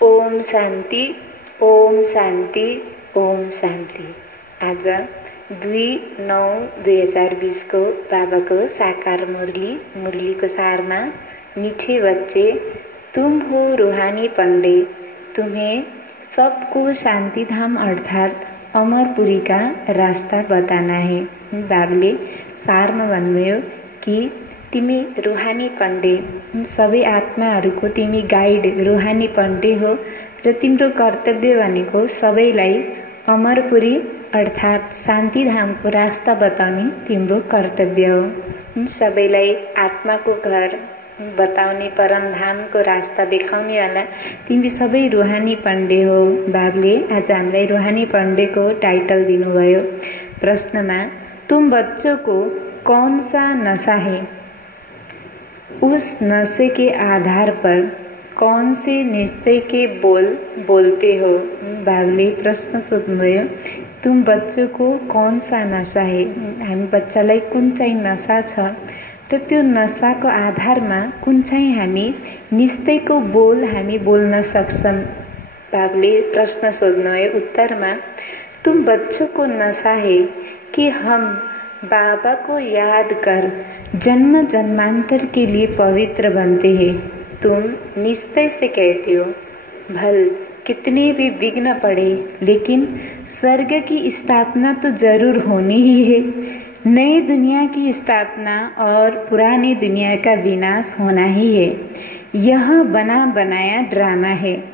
ओम शांति, ओम शांति, ओम शांति। आज 2/9/2020 को बाबा को साकार मुरली को सार में मीठे बच्चे, तुम हो रूहानी पंडे, तुम्हें सबको शांति धाम अर्थात अमरपुरी का रास्ता बताना है। बाबले सार में भन्नुभयो कि तिमी रूहानी पंडे, सबै आत्माहरूको तिमी गाइड रूहानी पंडे हो र तिम्रो कर्तव्य भनेको सबैलाई अमरपुरी अर्थात शान्ति धामको रास्ता बताउने तिम्रो कर्तव्य हो। सबैलाई आत्माको घर बताउने परम धामको रास्ता देखाउने वाला तिमी सबै रूहानी पंडे हो। बाबले आज हामीलाई रूहानी पंडेको टाइटल दिनुभयो। प्रश्नमा तुम बच्चों को कौन सा नशा है, उस नशे के आधार पर कौन से निश्चय के बोल बोलते हो। बाबले प्रश्न सोध्नुभयो, तुम बच्चों को कौन सा नशा है, हामी बच्चालाई कुन चाहिँ नशा छ र त्यो नशाको आधारमा कुन चाहिँ हामी निश्चयको बोल हामी बोल्न सक्छौं। बाबले प्रश्न सोध्नुभयो। उत्तरमा तुम बच्चों को नशा है कि हम बाबा को याद कर जन्म जन्मांतर के लिए पवित्र बनते हैं। तुम निश्चय से कहते हो, भल कितने भी विघ्न पड़े लेकिन स्वर्ग की स्थापना तो जरूर होनी ही है। नई दुनिया की स्थापना और पुरानी दुनिया का विनाश होना ही है। यह बना बनाया ड्रामा है,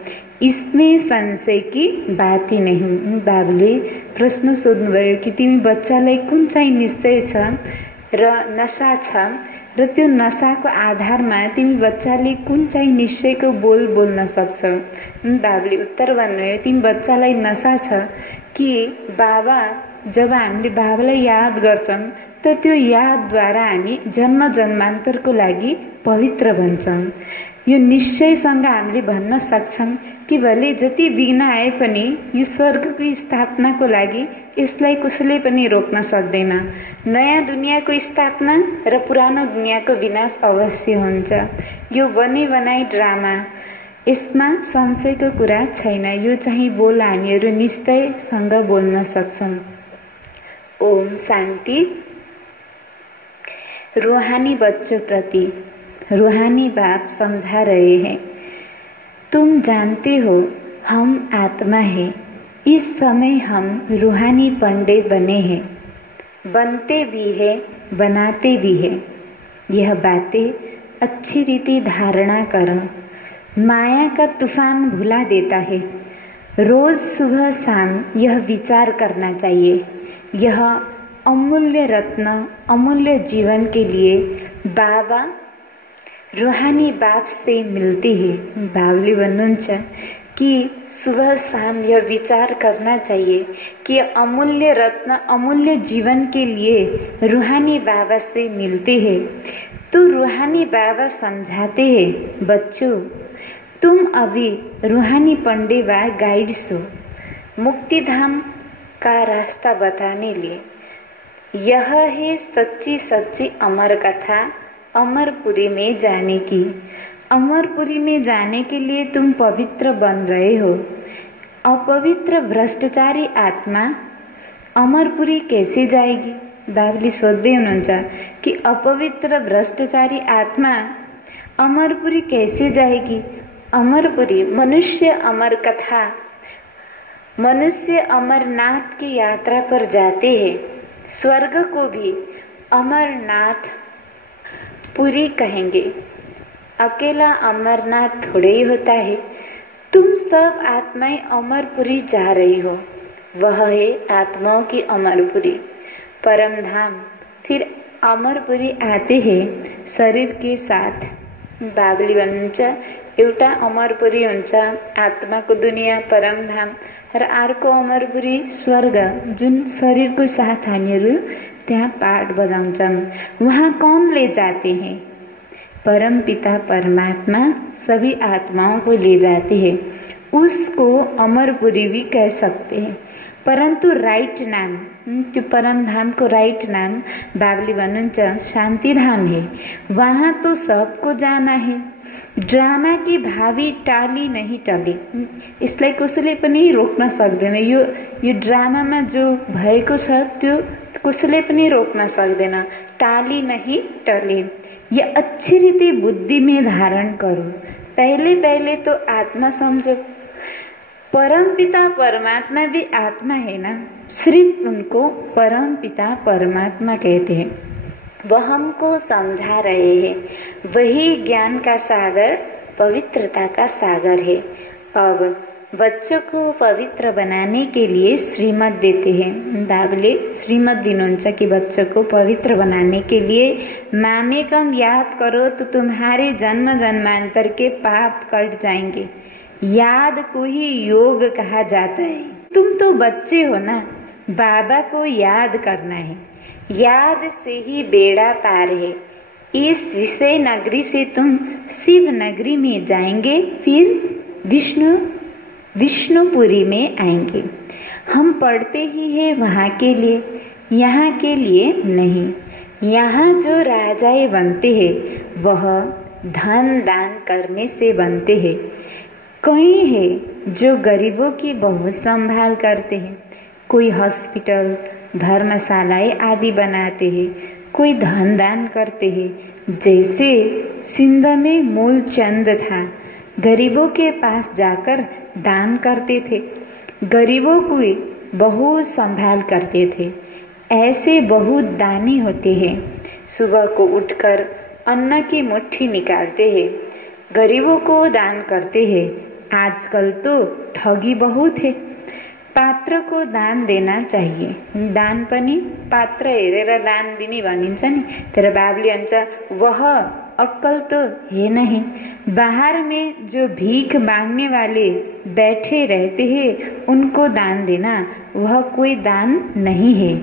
इसमें संशय की बात ही नहीं। बाबले प्रश्न सोध्नुभयो कि तिमी बच्चालाई कुन चाहिँ निश्चय छ र नशा छ र त्यो नशाको आधारमा तिमी बच्चाले कुन चाहिँ निश्चयको बोल बोल्न सक्छौ। बाबले उत्तर भन्नुभयो, तिमी बच्चालाई नशा छ कि बाबा, जब हामीले बाबालाई याद गर्छौं त त्यो यादद्वारा हामी जन्म जन्मान्तरको लागि पवित्र बन्छौं। यो निश्चयसँग हामीले भन्न सक्छौं कि भले जति विघ्न आए पनि यो स्वर्गको स्थापनाको लागि यसलाई कसैले पनि रोक्न सक्दैन। नयाँ दुनियाँको स्थापना र पुरानो दुनियाँको विनाश अवश्य हुन्छ। यो बने बनाई ड्रामा, यसमा संशयको कुरा छैन। यो चाहिँ बोल हामीहरू निश्चयसँग बोल्न सक्छौं। ओम शांति। रूहानी बच्चों प्रति रूहानी बाप समझा रहे हैं, तुम जानते हो हम आत्मा है। इस समय हम रूहानी पंडे बने हैं, बनते भी है, बनाते भी है। यह बातें अच्छी रीति धारणा करो। माया का तूफान भुला देता है। रोज सुबह शाम यह विचार करना चाहिए। यह अमूल्य रत्न अमूल्य जीवन के लिए बाबा रूहानी बाप से मिलती है। बाबले भन्नुहुन्छ कि सुबह शाम यह विचार करना चाहिए कि अमूल्य रत्न अमूल्य जीवन के लिए रूहानी बाबा से मिलते हैं। तो रूहानी बाबा समझाते हैं, बच्चों तुम अभी रूहानी पंडे व गाइड्स हो, मुक्ति धाम का रास्ता बताने लिए। यह है सच्ची सच्ची अमर कथा अमरपुरी में जाने की। अमरपुरी में जाने के लिए तुम पवित्र बन रहे हो। अपवित्र भ्रष्टाचारी आत्मा अमरपुरी कैसे जाएगी। बाबले सोध्दै हुनुहुन्छ कि अपवित्र भ्रष्टाचारी आत्मा अमरपुरी कैसे जाएगी। अमरपुरी मनुष्य अमर कथा, मनुष्य अमरनाथ की यात्रा पर जाते हैं। स्वर्ग को भी अमरनाथ पुरी कहेंगे। अकेला अमरनाथ थोड़े ही होता है। तुम सब आत्माएं अमरपुरी जा रही हो। वह है आत्माओं की अमरपुरी, परम धाम। फिर अमरपुरी आते हैं शरीर के साथ। बाबले भन्नुहुन्छ एउटा अमरपुरी हुन्छ आत्माको दुनिया परम धाम र अर्को अमरपुरी स्वर्ग, जुन शरीरको साथ हामीहरू त्यहाँ पाठ बजाउँछौं। वहाँ कौन ले जाते हैं। परम पिता परमात्मा सभी आत्माओं को ले जाते हैं। उसको अमरपुरी भी कह सकते हैं, परंतु राइट नाम, त्यो परम धाम को राइट नाम बाबले भन्नुहुन्छ शान्ति धाम है। वहाँ तो सबको जाना है। ड्रामा की भावी टाली नहीं टले, यसलाई कसैले पनि रोक्न सक्दैन। यो ड्रामामा जो भएको छ त्यो कसैले पनि रोक्न सक्दैन। टाली नहीं टले, ये अच्छी रीति बुद्धि में धारण करो। पहले पहले तो आत्मा समझो, परम पिता परमात्मा भी आत्मा है ना, सिर्फ उनको परम पिता परमात्मा कहते हैं। वह हमको समझा रहे हैं, वही ज्ञान का सागर, पवित्रता का सागर है। अब बच्चों को पवित्र बनाने के लिए श्रीमत देते हैं। बाबले श्रीमत दिनुहुन्छ कि बच्चों को पवित्र बनाने के लिए मामेकम याद करो तो तुम्हारे जन्म जन्मांतर के पाप कट जाएंगे। याद को ही योग कहा जाता है। तुम तो बच्चे हो ना, बाबा को याद करना है, याद से ही बेड़ा पार है। इस विषय नगरी से तुम शिव नगरी में जाएंगे, फिर विष्णुपुरी में आएंगे। हम पढ़ते ही हैं वहाँ के लिए, यहाँ के लिए नहीं। यहाँ जो राजाएं बनते हैं वह धन दान करने से बनते हैं। कई है जो गरीबों की बहुत संभाल करते हैं, कोई हॉस्पिटल धर्मशालाएं आदि बनाते हैं, कोई धन दान करते हैं। जैसे सिंध में मूलचंद था, गरीबों के पास जाकर दान करते थे, गरीबों को बहुत संभाल करते थे। ऐसे बहुत दानी होते हैं, सुबह को उठकर अन्न की मुट्ठी निकालते हैं, गरीबों को दान करते हैं। आजकल तो ठगी बहुत है। पात्र को दान देना चाहिए। दान पनि पात्र हेरेर दान दिने भनिन्छ नि, तर बाबुले भन्छ वह अक्कल तो है नहीं। बाहर में जो भीख मांगने वाले बैठे रहते हैं उनको दान देना वह कोई दान नहीं है।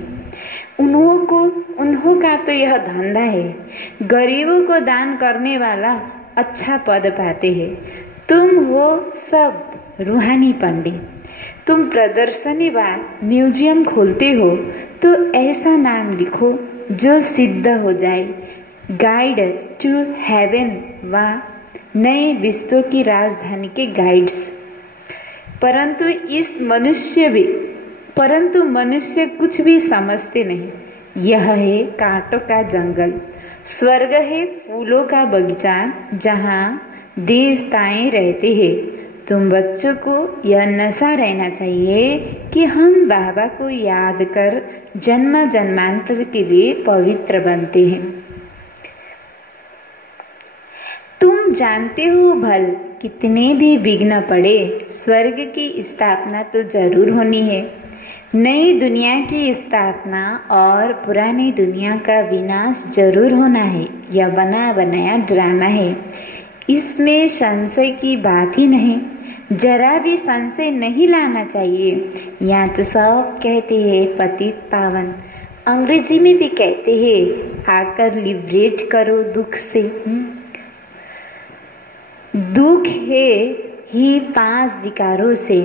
उन्हों का तो यह धंधा है। गरीबों को दान करने वाला अच्छा पद पाते हैं। तुम हो सब रूहानी पंडित, तुम प्रदर्शनी व म्यूजियम खोलते हो तो ऐसा नाम लिखो जो सिद्ध हो जाए। गाइड टू हेवन व नए विश्व की राजधानी के गाइड्स। परंतु मनुष्य कुछ भी समझते नहीं। यह है कांटों का जंगल, स्वर्ग है फूलों का बगीचा जहाँ देवताएं रहते हैं। तुम बच्चों को यह नशा रहना चाहिए कि हम बाबा को याद कर जन्म जन्मांतर के लिए पवित्र बनते हैं। तुम जानते हो भल कितने भी विघ्न पड़े, स्वर्ग की स्थापना तो जरूर होनी है। नई दुनिया की स्थापना और पुरानी दुनिया का विनाश जरूर होना है। यह बना बनाया ड्रामा है, इसमें संशय की बात ही नहीं। जरा भी संशय नहीं लाना चाहिए। यहाँ तो सब कहते हैं पतित पावन, अंग्रेजी में भी कहते हैं आकर लिबरेट करो दुख से। दुख है ही 5 विकारों से,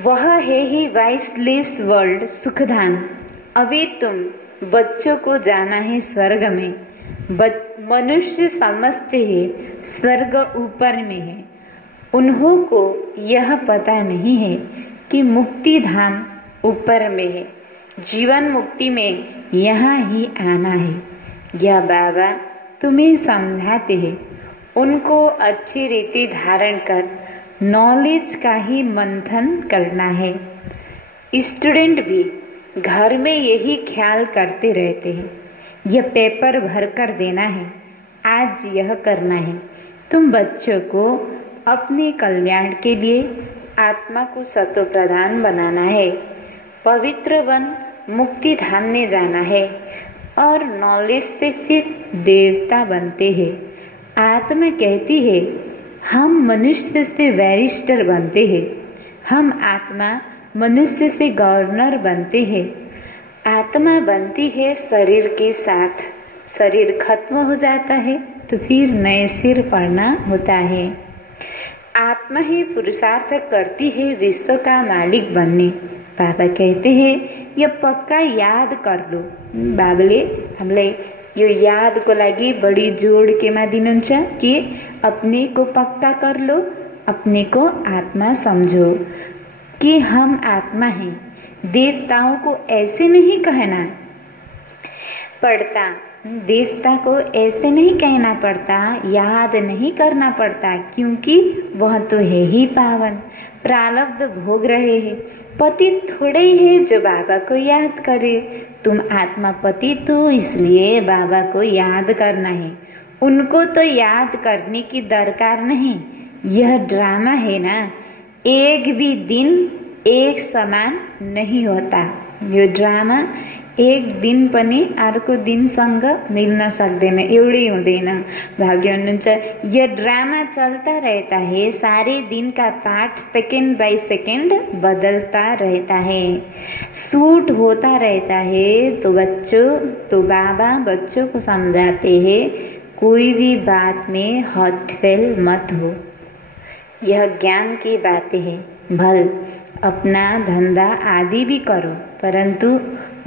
वह है ही वाइसलेस वर्ल्ड सुखधाम। अभी तुम बच्चों को जाना है स्वर्ग में। मनुष्य समझते हैं स्वर्ग ऊपर में है, उन्हों को यह पता नहीं है कि मुक्ति धाम ऊपर में है। जीवन मुक्ति में यहाँ ही आना है। यह बाबा तुम्हें समझाते हैं। उनको अच्छी रीति धारण कर नॉलेज का ही मंथन करना है। स्टूडेंट भी घर में यही ख्याल करते रहते हैं, यह पेपर भर कर देना है, आज यह करना है। तुम बच्चों को अपने कल्याण के लिए आत्मा को सत्व प्रधान बनाना है। पवित्र वन मुक्ति धाम में जाना है और नॉलेज से फिर देवता बनते हैं। आत्मा कहती है हम मनुष्य से बैरिस्टर बनते हैं, हम आत्मा मनुष्य से गवर्नर बनते हैं। आत्मा बनती है शरीर के साथ, शरीर खत्म हो जाता है तो फिर नए सिर पड़ना होता है। आत्मा ही पुरुषार्थ करती है विश्व का मालिक बनने। बाबा कहते हैं यह पक्का याद कर लो। बाबाले हामीलाई यो याद को लागि बढी जोड केमा दिनुहुन्छ कि अपने को पक्का कर लो, अपने को आत्मा समझो कि हम आत्मा हैं। देवताओं को ऐसे नहीं कहना पड़ता, देवता को ऐसे नहीं कहना पड़ता, याद नहीं करना पड़ता, क्योंकि वह तो है ही पावन, प्रारब्ध भोग रहे हैं। पतित थोड़े ही है जो बाबा को याद करे। तुम आत्मा पतित हो, इसलिए बाबा को याद करना है। उनको तो याद करने की दरकार नहीं। यह ड्रामा है ना, एक भी दिन एक समान नहीं होता। यो ड्रामा एक दिन पनि अर्को दिनसँग मिल्न सक्दैन, एउटै हुँदैन। भावले भन्नुहुन्छ यो ड्रामा चलता रहता है, सारे दिन का पाठ सेकेंड बाय सेकेंड बदलता रहता है, शूट होता रहता है। तो बाबा बच्चों को समझाते हैं, कोई भी बात में हॉटफेल मत हो। यह ज्ञान की बातें है। भल अपना धंधा आदि भी करो, परंतु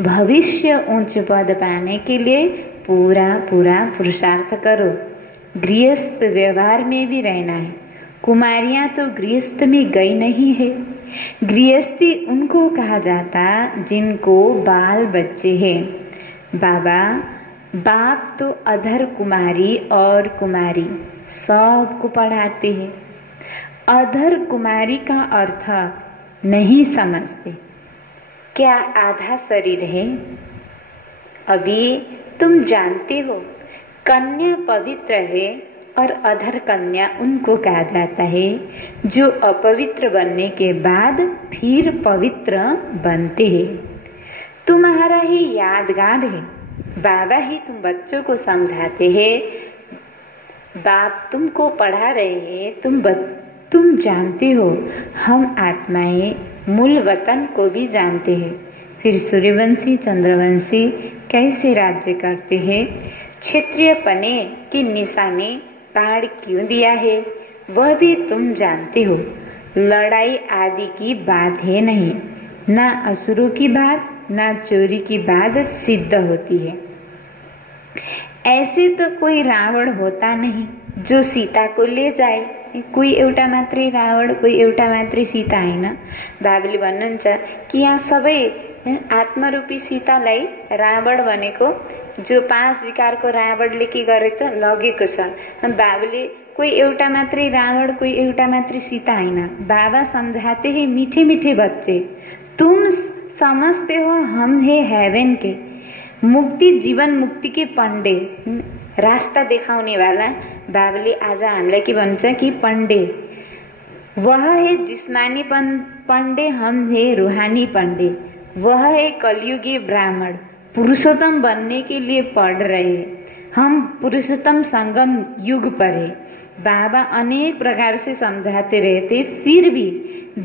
भविष्य उच्च पद पाने के लिए पूरा पुरुषार्थ करो। गृहस्थ व्यवहार में भी रहना है। कुमारियां तो गृहस्थ में गई नहीं है। गृहस्थी उनको कहा जाता जिनको बाल बच्चे हैं। बाप तो अधर कुमारी और कुमारी सबको पढ़ाते हैं। अधर कुमारी का अर्थ नहीं समझते। क्या आधा शरीर है? अभी तुम जानते हो कन्या पवित्र है और अधर कन्या उनको कहा जाता है जो अपवित्र बनने के बाद फिर पवित्र बनते हैं। तुम्हारा ही यादगार है। बाबा ही तुम बच्चों को समझाते हैं, बाप तुमको पढ़ा रहे हैं। तुम जानते हो हम आत्माएं मूल वतन को भी जानते हैं। फिर सूर्यवंशी चंद्रवंशी कैसे राज्य करते हैं, क्षेत्रीय पने की निशानी पहाड़ क्यों दिया है, वह भी तुम जानते हो। लड़ाई आदि की बात है नहीं, ना असुरों की बात, ना चोरी की बात सिद्ध होती है। ऐसे तो कोई रावण होता नहीं जो सीता को ले जाए। कोही एउटा मात्रै रावण, कोही एउटा मात्रै सीता होइन। बाबुले भन्नुहुन्छ कि यहाँ सबै आत्मरूपी सीतालाई रावण भनेको जो 5 विकारको रावणले के गरे त लगेको छ। बाबुले कोही एउटा मात्रै रावण, कोही एउटा मात्रै सीता होइन। बाबा समझाते हैं मीठे मीठे बच्चे, तुम समझते हो हम है हेवन के, मुक्ति जीवन मुक्ति के पंडे, रास्ता देखाउने वाला। बाबुले आज हामीलाई के भन्छ कि पंडे वह है जिस्मानी पंडे, हम है रूहानी पंडे। वह है कलयुगी ब्राह्मण, पुरुषोत्तम बनने के लिए पढ़ रहे हैं। हम पुरुषोत्तम संगम युग पर है। बाबा अनेक प्रकार से समझाते रहते, फिर भी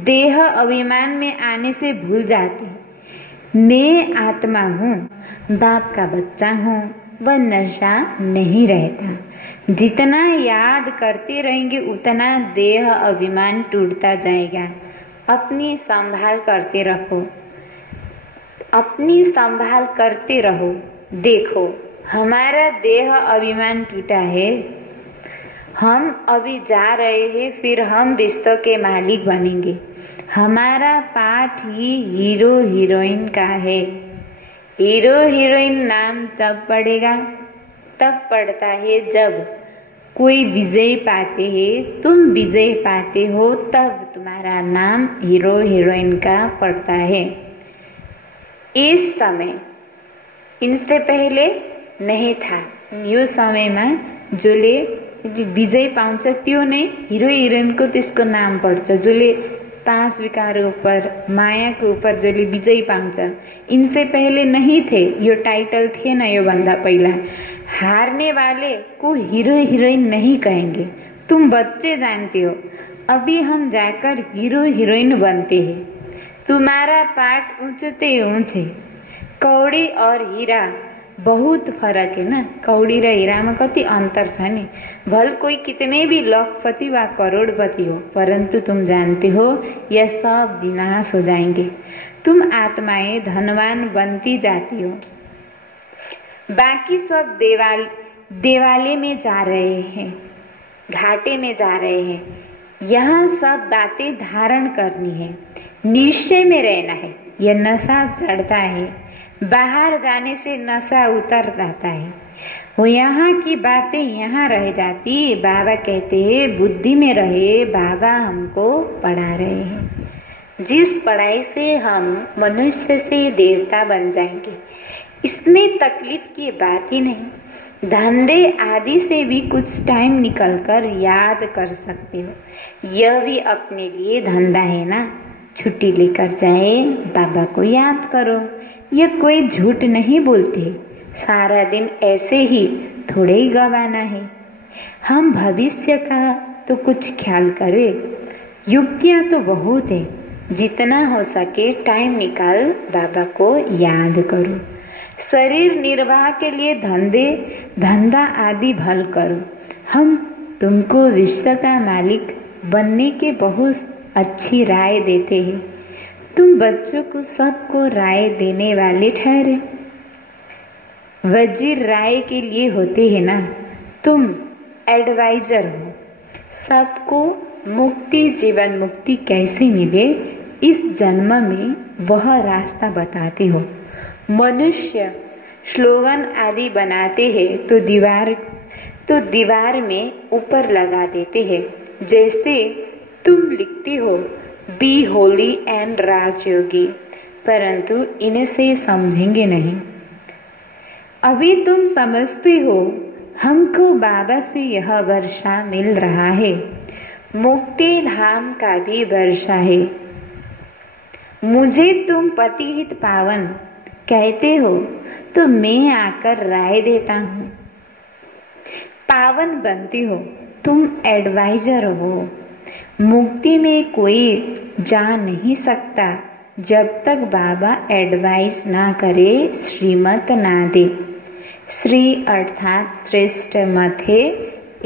देह अभिमान में आने से भूल जाते। मैं आत्मा हूँ, बाप का बच्चा हूँ, वह नशा नहीं रहता। जितना याद करते रहेंगे उतना देह अभिमान टूटता जाएगा। अपनी संभाल करते रहो, अपनी संभाल करते रहो। देखो हमारा देह अभिमान टूटा है, हम अभी जा रहे हैं, फिर हम विश्व के मालिक बनेंगे। हमारा पाठ ही हीरो हीरोइन का है। हीरो हीरोइन नाम तब पड़ेगा, तब पड़ता है जब कोई विजय पाते हैं, तुम विजय पाते हो, तब तुम्हारा नाम हीरो हीरोइन का पड़ता है। इस समय इससे पहले नहीं था। यो समयमा जसले विजय पाउँछ त्यो नै हिरो हिरोइनको त्यसको नाम पर्छ। जसले 5 विकारों ऊपर, माया के ऊपर जसले विजय पाउँछ, इनसे पहले नहीं थे, यो टाइटल थिएन। यो भन्दा पहिला हारने वाले को हीरो हीरोइन नहीं कहेंगे। तुम बच्चे जानते हो, अभी हम जाकर हीरो हीरोइन बनते हैं। तुम्हारा पाठ ऊंचते ऊंचे। कौड़ी और हीरा बहुत फरक है ना। कौड़ी र हीरामा कति अंतर छ नि। भल कोई कितने भी लखपति व करोड़पति हो, परंतु तुम जानते हो यह सब विनाश हो जाएंगे। तुम आत्माएं धनवान बनती जाती हो, बाकी सब देवाले में जा रहे हैं। घाटे में जा रहे हैं। यहाँ सब बातें धारण करनी है, निश्चय में रहना है। यह नशा चढ़ता है, बाहर जाने से नशा उतर जाता है। वो यहाँ की बातें यहाँ रह जाती। बाबा कहते हैं बुद्धि में रहे, बाबा हमको पढ़ा रहे हैं। जिस पढ़ाई से हम मनुष्य से देवता बन जाएंगे, इसमें तकलीफ की बात ही नहीं। धंधे आदि से भी कुछ टाइम निकलकर याद कर सकते हो। यह भी अपने लिए धंधा है ना। छुट्टी लेकर जाए, बाबा को याद करो। यह कोई झूठ नहीं बोलते। सारा दिन ऐसे ही थोड़े ही गवाना है। हम भविष्य का तो कुछ ख्याल करें। युक्तियां तो बहुत है। जितना हो सके टाइम निकाल बाबा को याद करो। शरीर निर्वाह के लिए धंधा आदि भल करो। हम तुमको विश्व का मालिक बनने के बहुत अच्छी राय देते हैं। तुम बच्चों को सबको राय देने वाले ठहरे। वजीर राय के लिए होते हैं ना, तुम एडवाइजर हो। सबको मुक्ति, जीवन मुक्ति कैसे मिले इस जन्म में वह रास्ता बताते हो। मनुष्य स्लोगन आदि बनाते हैं तो दीवार में ऊपर लगा देते हैं। जैसे तुम लिखते हो बी होली एंड राजयोगी, परंतु इनसे समझेंगे नहीं। अभी तुम समझते हो हमको बाबा से यह वर्षा मिल रहा है, मुक्ति धाम का भी वर्षा है। मुझे तुम पतिहित पावन कहते हो तो मैं आकर राय देता हूँ। पावन बनती हो, तुम एडवाइजर हो। मुक्ति में कोई जा नहीं सकता जब तक बाबा एडवाइस ना करे, श्रीमत ना दे। श्री अर्थात श्रेष्ठ मत है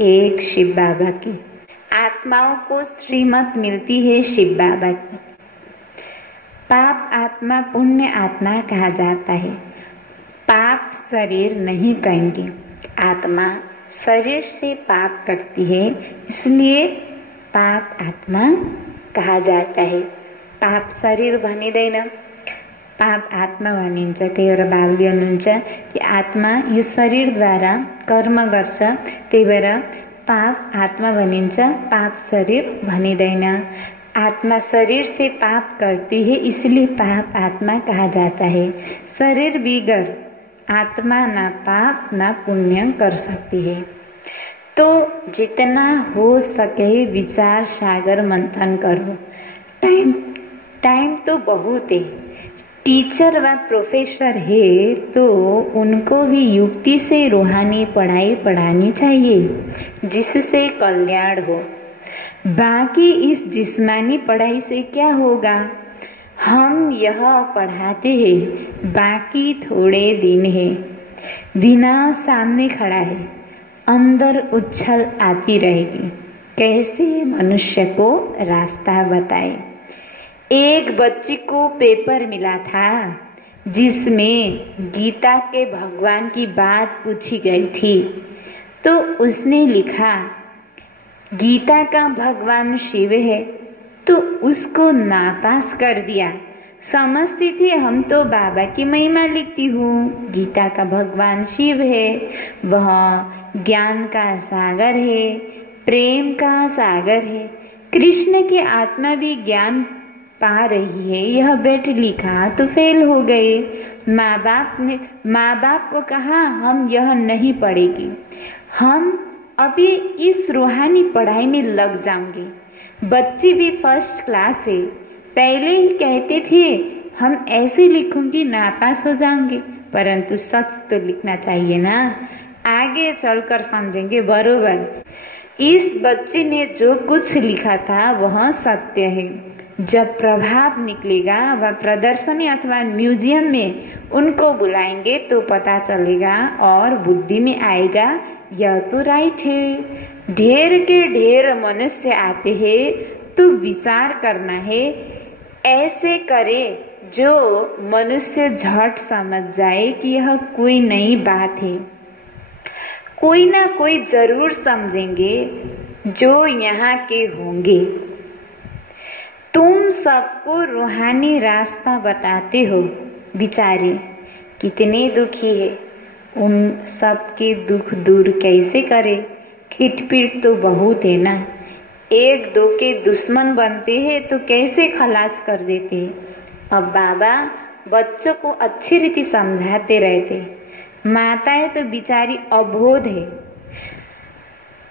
एक शिव बाबा की। आत्माओं को श्रीमत मिलती है शिव बाबा की। पाप आत्मा पुण्य आत्मा कहा जाता है। पाप शरीर नहीं कहेंगे। आत्मा शरीर से पाप करती है, इसलिए पाप आत्मा कहा जाता है। पाप शरीर भनिँदैन, पाप आत्मा भनिन्छ। त्यही भएर बाबुले भन्नुहुन्छ कि आत्मा यो शरीरद्वारा कर्म गर्छ, त्यही भएर पाप आत्मा भनिन्छ, पाप शरीर भनिँदैन। आत्मा शरीर से पाप करती है, इसलिए पाप आत्मा कहा जाता है। शरीर बिगर आत्मा ना पाप ना पुण्य कर सकती है। तो जितना हो सके विचार सागर मंथन करो। टाइम तो बहुत है। टीचर व प्रोफेसर है तो उनको भी युक्ति से रूहानी पढ़ाई पढ़ानी चाहिए, जिससे कल्याण हो। बाकी इस जिस्मानी पढ़ाई से क्या होगा? हम यह पढ़ाते हैं, बाकी थोड़े दिन है। विनाश सामने खड़ा है, अंदर उछल आती रहेगी। कैसे मनुष्य को रास्ता बताए। एक बच्ची को पेपर मिला था जिसमें गीता के भगवान की बात पूछी गई थी। तो उसने लिखा गीता का भगवान शिव है, तो उसको नापास कर दिया। समझती थी हम तो बाबा की महिमा लिखती हूँ, गीता का भगवान शिव है, वह ज्ञान का सागर है, प्रेम का सागर है। कृष्ण की आत्मा भी ज्ञान पा रही है, यह बैठ लिखा तो फेल हो गए। माँ बाप को कहा हम यह नहीं पढ़ेगी, हम अभी इस रूहानी पढ़ाई में लग जाएंगे। बच्ची भी फर्स्ट क्लास है, पहले ही कहते थे हम ऐसे लिखूंगी नापास हो जाएंगे, परंतु सच तो लिखना चाहिए ना, आगे चलकर समझेंगे बरोबर। इस बच्चे ने जो कुछ लिखा था वह सत्य है। जब प्रभाव निकलेगा वह प्रदर्शनी अथवा म्यूजियम में उनको बुलाएंगे तो पता चलेगा और बुद्धि में आएगा यह तो राइट है। ढेर के ढेर मनुष्य आते हैं तो विचार करना है, ऐसे करे जो मनुष्य झट समझ जाए कि यह कोई नई बात है। कोई ना कोई जरूर समझेंगे, जो यहाँ के होंगे। तुम सबको रूहानी रास्ता बताते हो। बेचारे कितने दुखी है, उन सबके दुख दूर कैसे करे? खिटपीट तो बहुत है ना। एक दो के दुश्मन बनते हैं तो कैसे खलास कर देते। अब बाबा बच्चों को अच्छी रीति समझाते रहते। माताएं तो बेचारी अबोध है,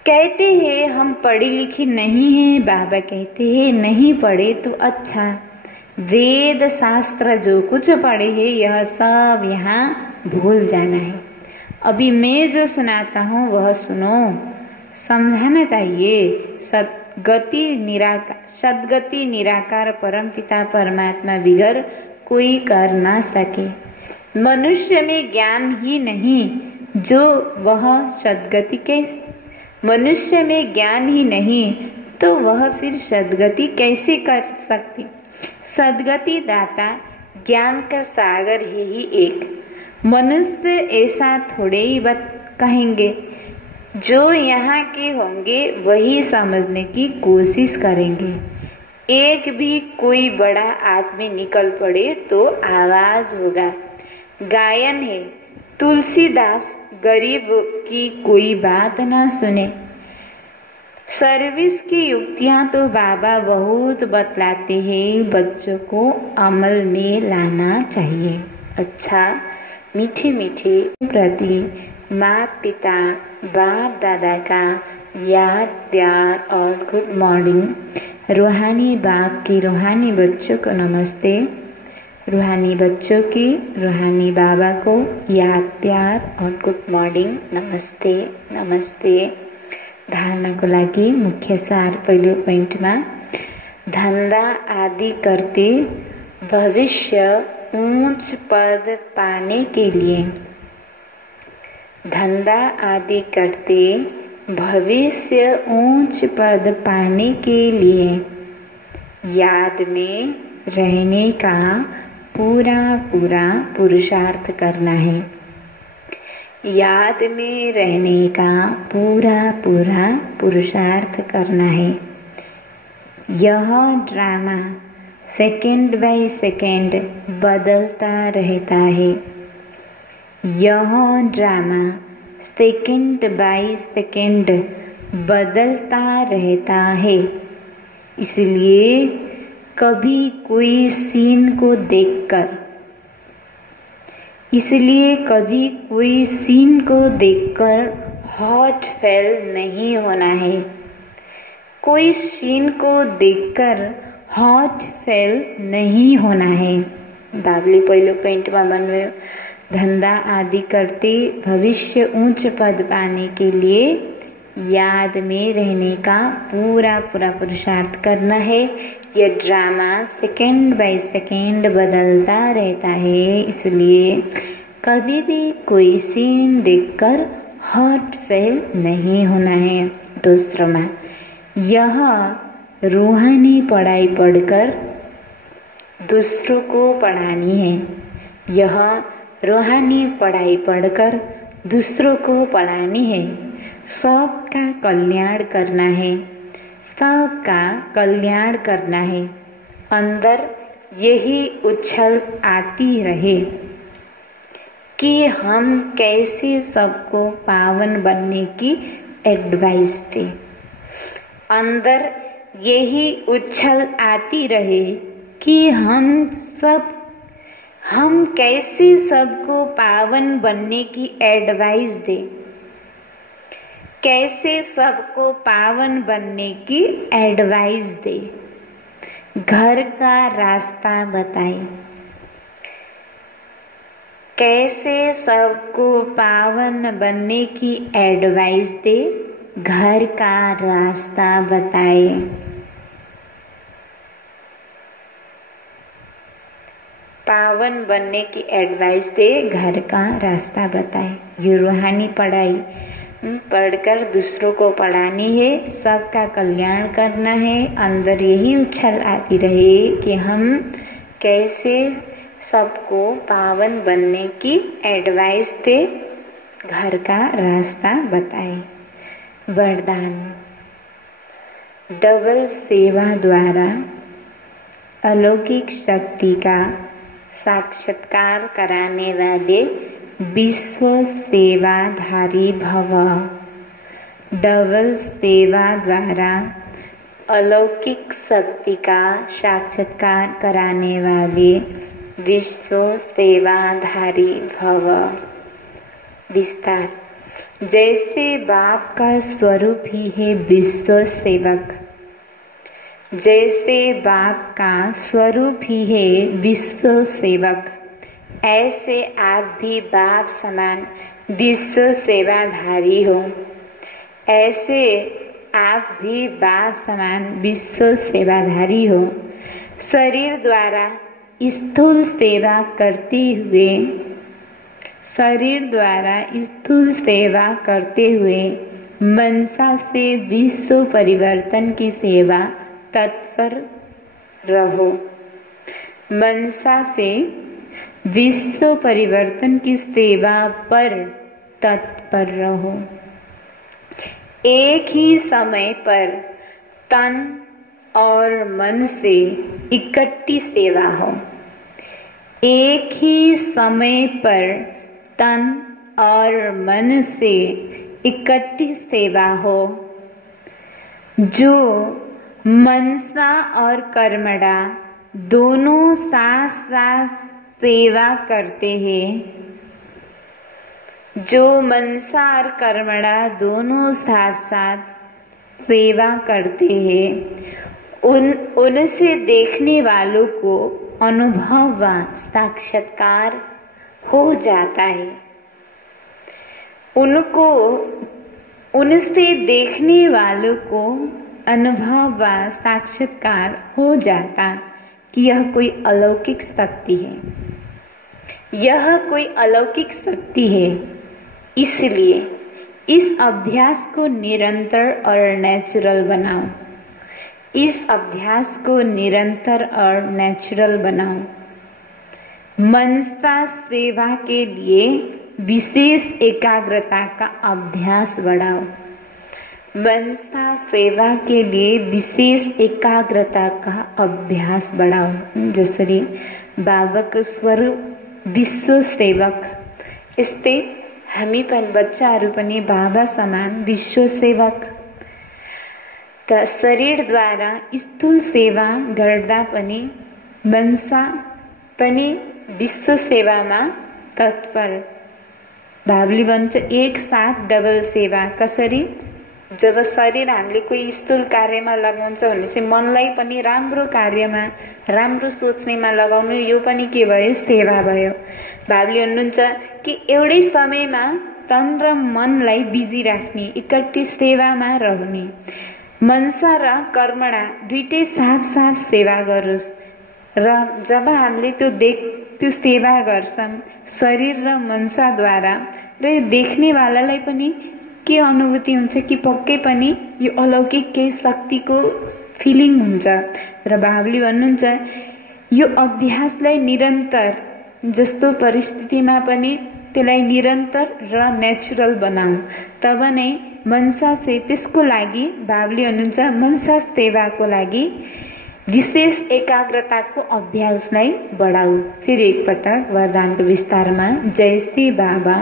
कहते हैं हम पढ़ी लिखी नहीं है। बाबा कहते हैं नहीं पढ़े तो अच्छा, वेद शास्त्र जो कुछ पढ़े है यह सब यहाँ भूल जाना है। अभी मैं जो सुनाता हूँ वह सुनो, समझाना चाहिए। सदगति निराकार परम पिता परमात्मा बिगर कोई कर ना सके। मनुष्य में ज्ञान ही नहीं जो वह सदगति के, मनुष्य में ज्ञान ही नहीं तो वह फिर सदगति कैसे कर सकती। सदगति दाता ज्ञान का सागर है ही एक। मनुष्य ऐसा थोड़े ही कहेंगे, जो यहाँ के होंगे वही समझने की कोशिश करेंगे। एक भी कोई बड़ा आदमी निकल पड़े तो आवाज होगा। गायन है, तुलसीदास गरीब की कोई बात ना सुने। सर्विस की युक्तियां तो बाबा बहुत बतलाते हैं, बच्चों को अमल में लाना चाहिए। अच्छा, मीठे मीठे प्रति माँ पिता बाप दादा का याद प्यार और गुड मॉर्निंग। रूहानी बाप की रूहानी बच्चों को नमस्ते। रूहानी बच्चों की रूहानी बाबा को याद प्यार और गुड मॉर्निंग। नमस्ते नमस्ते। धारणा को लागि मुख्य सार पहिलो पोइन्टमा, धन्दा आदि करते भविष्य ऊंच पद पाने के लिए। धंधा आदि करते भविष्य ऊंच पद पाने के लिए याद में रहने का पूरा पूरा पुरुषार्थ करना है। याद में रहने का पूरा पूरा पुरुषार्थ करना है। यह ड्रामा सेकंड बाय सेकंड बदलता रहता है। यह ड्रामा सेकंड बाय सेकंड बदलता रहता है। इसलिए कभी कोई सीन को देखकर हॉट फेल नहीं होना है। कोई सीन को देखकर हॉट फेल नहीं होना है। बाबले पहिलो पोइन्टमा भन्नुभयो, धंधा आदि करते भविष्य ऊंच पद पाने के लिए याद में रहने का पूरा पूरा पुरुषार्थ करना है। यह ड्रामा सेकंड बाय सेकंड बदलता रहता है। इसलिए कभी भी कोई सीन देखकर हॉट फेल नहीं होना है। दूसरा में यह रूहानी पढ़ाई पढ़कर दूसरों को पढ़ानी है। यह रूहानी पढ़ाई पढ़कर दूसरों को पढ़ानी है। सबका कल्याण करना है। सबका कल्याण करना है। अंदर यही उछल आती रहे कि हम कैसे सबको पावन बनने की एडवाइस दें। अंदर यही उछल आती रहे कि हम कैसे सबको पावन बनने की एडवाइस दें। कैसे सबको पावन बनने की एडवाइस दें। घर का रास्ता बताएं। कैसे सबको पावन बनने की एडवाइस दे, घर का रास्ता बताए। पावन बनने की एडवाइस दे, घर का रास्ता बताए। ये रूहानी पढ़ाई पढ़कर दूसरों को पढ़ानी है। सबका कल्याण करना है। अंदर यही उछल आती रहे कि हम कैसे सबको पावन बनने की एडवाइस दे, घर का रास्ता बताए। वरदान। डबल सेवा द्वारा अलौकिक शक्ति का साक्षात्कार कराने वाले विश्व सेवाधारी भव। डबल सेवा द्वारा अलौकिक शक्ति का साक्षात्कार कराने वाले विश्व सेवाधारी भव। विस्तार। जैसे बाप का स्वरूप ही है विश्व सेवक, जैसे बाप का स्वरूप ही है विश्व सेवक, ऐसे आप भी बाप समान विश्व सेवाधारी हो। ऐसे आप भी बाप समान विश्व सेवाधारी हो। शरीर द्वारा स्थूल सेवा करते हुए, शरीर द्वारा स्थूल सेवा करते हुए मनसा से विश्व परिवर्तन की सेवा तत्पर रहो। मनसा से विश्व परिवर्तन की सेवा पर तत्पर रहो। एक ही समय पर तन और मन से इकट्ठी सेवा हो। एक ही समय पर तन और मन से इकट्ठी सेवा हो। जो मनसा और कर्मणा दोनों साथ साथ सेवा करते हैं, जो मनसा और कर्मणा दोनों साथ साथ सेवा करते हैं, उनसे देखने वालों को अनुभव व साक्षात्कार हो जाता है। उनसे देखने वालों को अनुभव व साक्षात्कार हो जाता कि यह कोई अलौकिक शक्ति है, यह कोई अलौकिक शक्ति है। इसलिए इस अभ्यास को निरंतर और नेचुरल बनाओ। इस अभ्यास को निरंतर और नेचुरल बनाओ। मनसा सेवा के लिए विशेष एकाग्रता का अभ्यास बढ़ाओ। मनसा सेवा के लिए विशेष एकाग्रता का अभ्यास बढ़ाओ। जसरी बाबा को स्वरूप विश्व सेवक, यस्तै हामी पनि बच्चाहरू पनि बाबा समान विश्व सेवक। त शरीरद्वारा स्थूल सेवा गर्दा पनि मनसा पनि विश्व सेवामा तत्पर। बाबुले भन्छ एक साथ डबल सेवा। कसरी? जब शरीर हामीले कोही स्थूल कार्यमा लगाउँछ भनेपछि मनलाई पनि राम्रो कार्यमा, राम्रो सोच्नेमा लगाउनु, यो पनि के भयो? सेवा भयो। बाबुले भन्नुहुन्छ कि एउटै समयमा तन र मनलाई बिजी राख्ने, इकट्ठी सेवामा रहने। मनसा र कर्मणा दुईटै साथ साथ सेवा गरोस्। र जब हामीले त्यो सेवा गर्छौं शरीर र मनसाद्वारा, र देख्नेवालालाई पनि के अनुभूति हुन्छ कि पक्कै पनि यो अलौकिक केही शक्तिको फिलिङ हुन्छ। र बाबुले भन्नुहुन्छ यो अभ्यासलाई निरन्तर, जस्तो परिस्थितिमा पनि त्यसलाई निरन्तर र नेचुरल बनाऊ। तब नै मनसा से, त्यसको लागि बाबुले भन्नुहुन्छ मनसा सेवाको लागि विशेष एकाग्रताको अभ्यासलाई बढ़ाऊ। फिर एक पटक वरदानको विस्तारमा, जैसे बाबा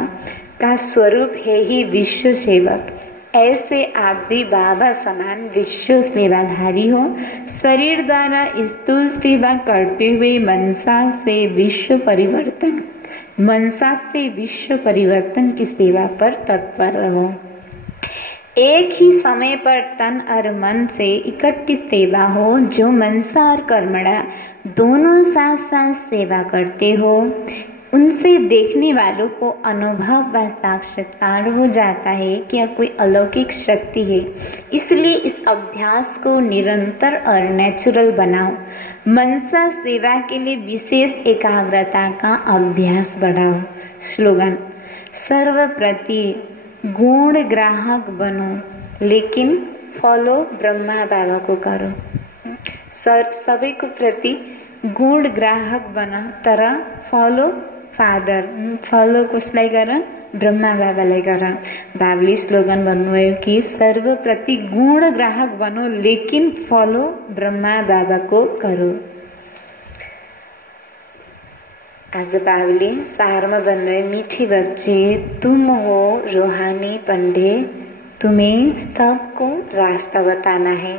का स्वरूप है ही विश्व सेवक, ऐसे आप भी बाबा समान विश्व सेवाधारी हो। शरीर द्वारा स्थूल सेवा करते हुए मनसा से विश्व परिवर्तन, मनसा से विश्व परिवर्तन की सेवा पर तत्पर रहो। एक ही समय पर तन और मन से इकट्ठी सेवा हो। जो मनसा और कर्मणा दोनों साथ साथ सेवा करते हो, उनसे देखने वालों को अनुभव व साक्षात्कार हो जाता है कि यह कोई अलौकिक शक्ति है। इसलिए इस अभ्यास को निरंतर और नेचुरल बनाओ। मनसा सेवा के लिए विशेष एकाग्रता का अभ्यास बढ़ाओ। स्लोगन: सर्वप्रति गुण ग्राहक बनो, लेकिन फॉलो ब्रह्मा बाबा को करो। सबैको प्रति गुण ग्राहक बना, तर फॉलो फादर फलो कसलाई गर ब्रह्मा बाबालाई गर। बाबाले स्लोगन भन्नुभयो कि सर्वप्रति गुण ग्राहक बनो लेकिन फलो ब्रह्मा बाबाको करो। आज बाबाले सारमा भन्नुभयो मीठे बच्चे तुम हो रूहानी पंडे, तुम्हें सबको रास्ता बताना है।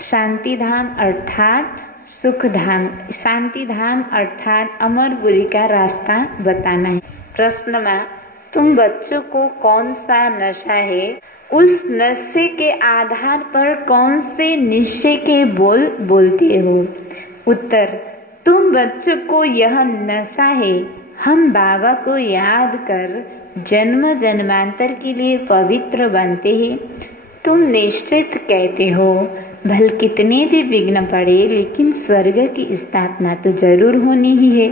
शांति धाम अर्थात सुख धाम, शांति धाम अर्थात अमरपुरी का रास्ता बताना है। प्रश्न में तुम बच्चों को कौन सा नशा है, उस नशे के आधार पर कौन से निश्चय के बोल बोलते हो। उत्तर तुम बच्चों को यह नशा है, हम बाबा को याद कर जन्म जन्मांतर के लिए पवित्र बनते हैं। तुम निश्चित कहते हो भल कितने भी विघ्न पड़े लेकिन स्वर्ग की स्थापना तो जरूर होनी ही है।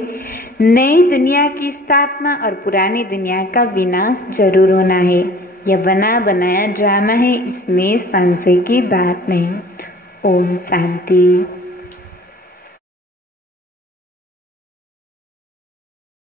नई दुनिया की स्थापना और पुरानी दुनिया का विनाश जरूर होना है। यह बना बनाया ड्रामा है, इसमें संशय की बात नहीं। ओम शांति।